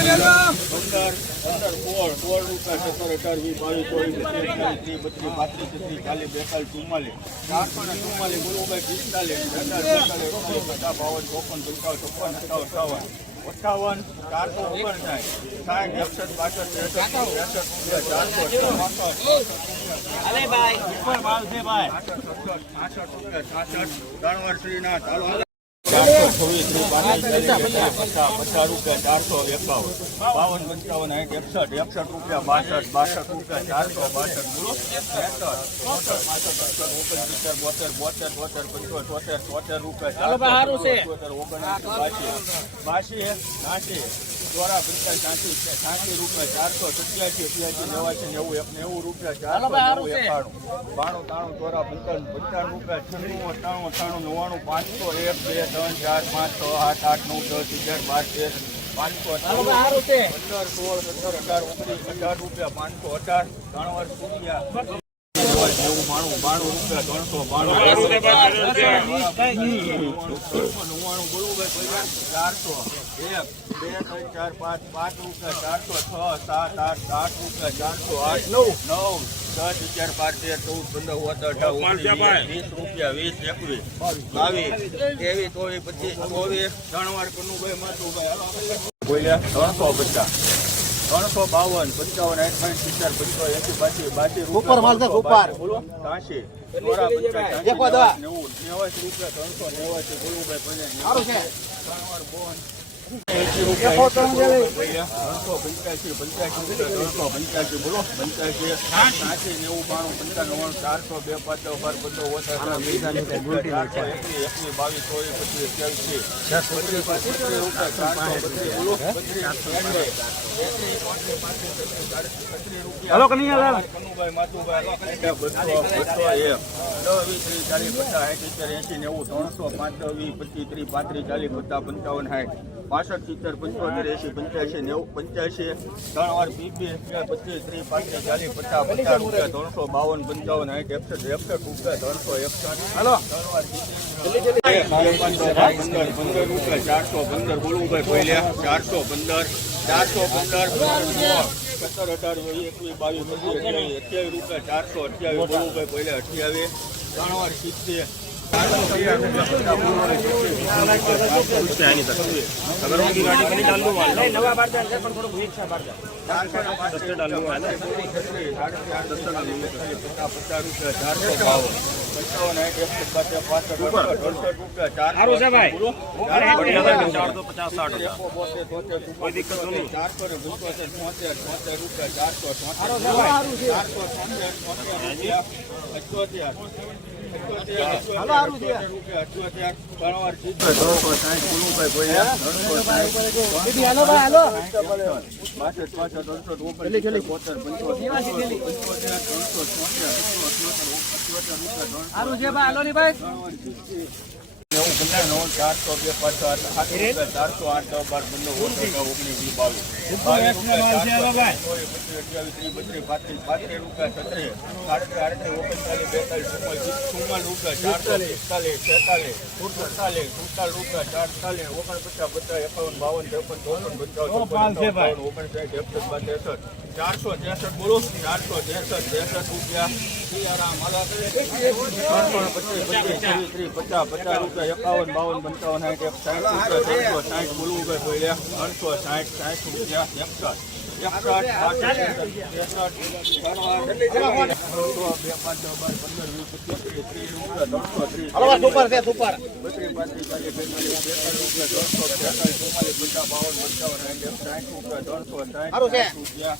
પંદર પંદર સોળ સોળ રૂપિયા સત્તર ચોપન પંચાવન છપ્પન અઠાવન ચારસો ઓગણસાઠ સાઠ એકસઠ બાસઠ ત્રેસઠ ત્રેસઠ ચારસો ત્રણ શ્રીનાથ ચાલો. ચારસો છવ્વીસ પચાસ રૂપિયા ચારસો એકાવન બાવન પંચાવન સાઠ એકસઠ એકસઠ રૂપિયા બાસઠ બાસઠ રૂપિયા ચારસો બાસઠ બોલો ઓગણસિત્તેર બોતેર બોતેર બોતેર પંચોતેર રૂપિયા ચારસો ઓગણએંસી બાસી બાસી નાસી ચોરા શાંતિ છે. શાંતિ રૂપિયા ચારસો સત્યાસી અઠ્યાસી નેવાસી નેવું એક નેવું રૂપિયા ચારસો નેવું એકાણું. બાણું તાણું ચોરા પંચાવન પંચાણું રૂપિયા છન્નું અઠાણું અઠાણું નવ્વાણું પાંચસો એક બે ત્રણ ચાર પાંચ છ આઠ આઠ નવ દસ અગિયાર બાર તેર પાંચસો અઠ્ઠાણું પંદર સોળ સત્તર અઢાર ઓગણીસ અઢાર રૂપિયા પાંચસો અઢાર ત્રણ વર્ષ ત્રણસો બાણું પાંચ પાંચ રૂપિયા ચારસો છ સાત આઠ આઠ રૂપિયા ચારસો આઠ નવ નવ દસ અગિયાર તેર ચૌદ પંદર અઢાર વીસ રૂપિયા વીસ એકવીસ બાવીસ ત્રેવીસ ચોવીસ પચીસ ચોવીસ ત્રણ વાર કનુભાઈ માતુભાઈ બોલ્યા ત્રણસો પચાસ ત્રણસો બાવન પંચાવન આઠ સિત્તેર પંચો એસી બાસી બાસી ઉપર માલ ઉપર. બોલો ત્યાંસી ચોરા પંચાસ એક વાર દવા. નેવું નેવાસી રૂપિયા ત્રણસો નેવાસી બોલુભાઈ પંચાસ સારું છે હલો કનૈયાલાલ કનુભાઈ માતુભાઈ ચાલીસ પચાસ એસી નેવું ત્રણસો પાંચ વીસ પચીસ ત્રીસ પાંત્રીસ ચાલીસ પચાસ પંચાવન સાઠ પાસઠ સિત્તેર પંચોતેર એસી પંચ્યાસી નેવું પંચ્યાસી ત્રણ વાર પીપી પચીસ ત્રીસ પાંત્રીસ ચાલીસ પચાસ પચાસ રૂપિયા ત્રણસો બાવન પંચાવન આઠ એકસઠ એકસઠ રૂપિયા ત્રણસો એકસઠ હલો. પંદર પંદર રૂપિયા ચારસો પંદર બોલવું ભાઈ પહેલા ચારસો પંદર ચારસો પંદર સત્તર અઢાર વીસ એકવીસ બાવીસ પચીસ અઠ્યાવીસ અઠ્યાવીસ રૂપિયા ચારસો અઠ્યાવીસ બોલવું ભાઈ પહેલા અઠ્યાવીસ. ત્રણ વાર સિત્તેર સારું છે ભાઈ. ચારસો પચાસ સાઠ કોઈ દિક્કત નહીં ચારસો ને પંચોતેર છોતેર છોતેર રૂપિયા ચારસો છોતેર ચારસો છોતેર છોતેર રૂપિયા અઠ્યોતેર હાલો, હારું છે. દીદી હાલો ભાઈ હાલો છે ભાઈ હાલો ની ભાઈ. નેવું પંદર નવ ચારસો બે પાંચ આઠ ચારસો આઠ દસ બાર પંદર ઓગણીસ ઓગણીસ બાવીસ. ચારસો પચાસ ત્રેસઠ બોલો ચારસો ત્રેસઠ ત્રેસઠ રૂપિયા. પચીસ પચીસ પચાસ પચાસ રૂપિયા એકાવન બાવન પંચાવન સાઠ એક સાઠ ત્રણસો સાઠ બોલવું ભાઈ બોલ્યા ત્રણસો સાઠ સાઠ રૂપિયા એકસઠ ત્રણસો ત્રીસ રૂપિયા